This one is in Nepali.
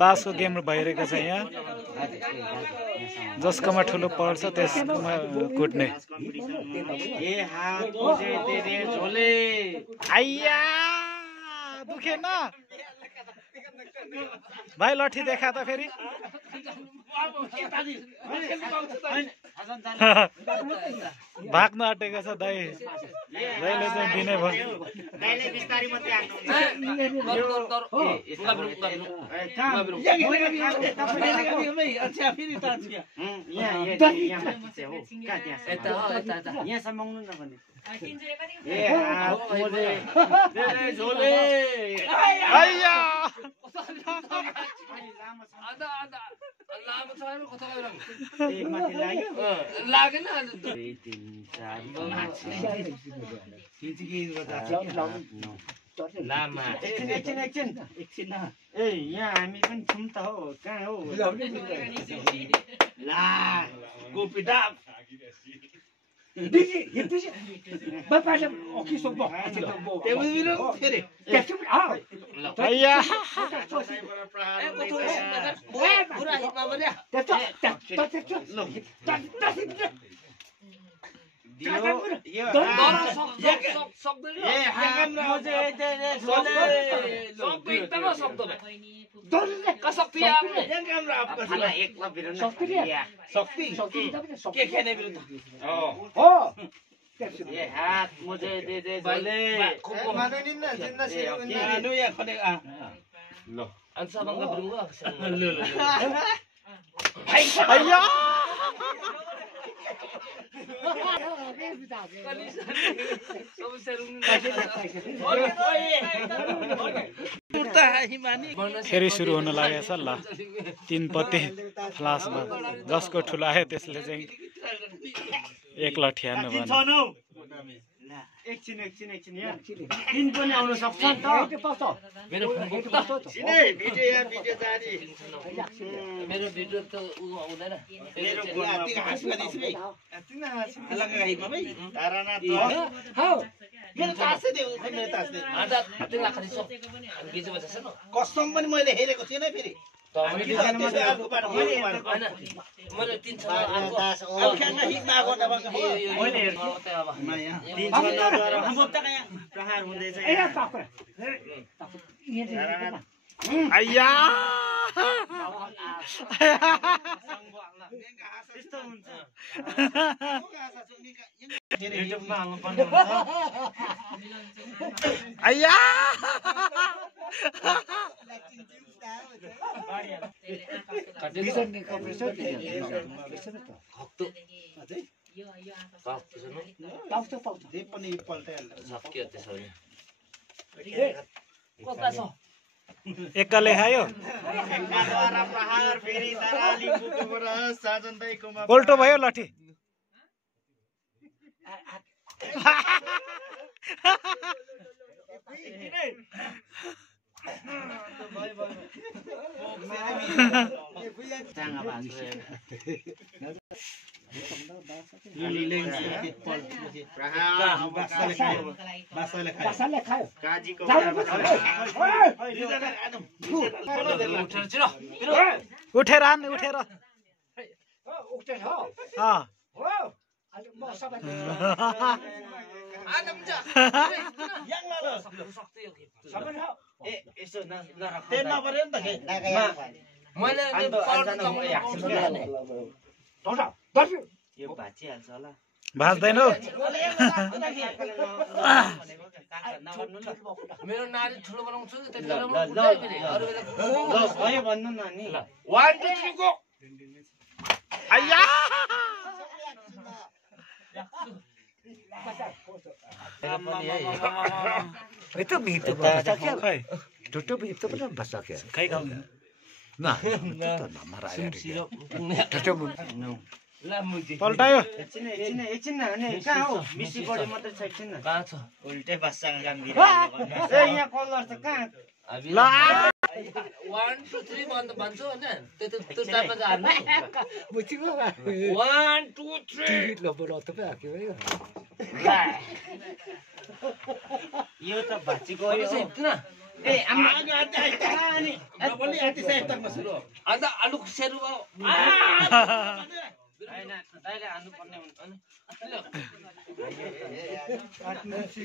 तासको गेम भइरहेको छ यहाँ जसकोमा ठुलो पर्छ त्यसमा कुट्ने आइया दुखेन भाइ लट्ठी देखा त फेरि भाग्न आँटेको छ दाइ दाइले चाहिँ दिने भयो यहाँ हामी पनि छौँ त हो कहाँ हो हात मुझे दे दे झोले फेरि सुरु हुन लागेको छ ल 3 पत्ती फ्लासमा जसको ठुलो आयो त्यसले चाहिँ एक लट्ठी हान्नु पर्यो एकछिन यहाँ दिन पनि आउन सक्छ नि त मेरो भिडियो जारी मेरो भिडियो त उ आउँदैन मेरो कसम पनि मैले हेरेको थिएन फेरि आइया आइया एक्काले खायो उल्टो भयो लट्ठी उठेर उठेर भाँच्दैन मेरो नारी ठुलो बनाउँछु भन्नु न नि 1 2 3 गो आइया itu begitu bahasa kai itu begitu benar bahasa kai खै खाऊ nah itu nama raya itu पल्टायो एकछिन अनि कहाँ हो मिसी बडी मात्रै छ एकछिन कहाँ छ उल्टै बस्सँग काम ए यहाँ कलर त कहाँ ल 1 2 3 भन्छु हैन त्यो टाइपमा चाहिँ हाल्नु बुझिगयो 1 2 3 ल बडा तपाईँ हाक्यो भयो यो त भाची गयो किन अन्त आलु खुसेरु भयो होइन दाइले हान्नु पर्ने हुन्छ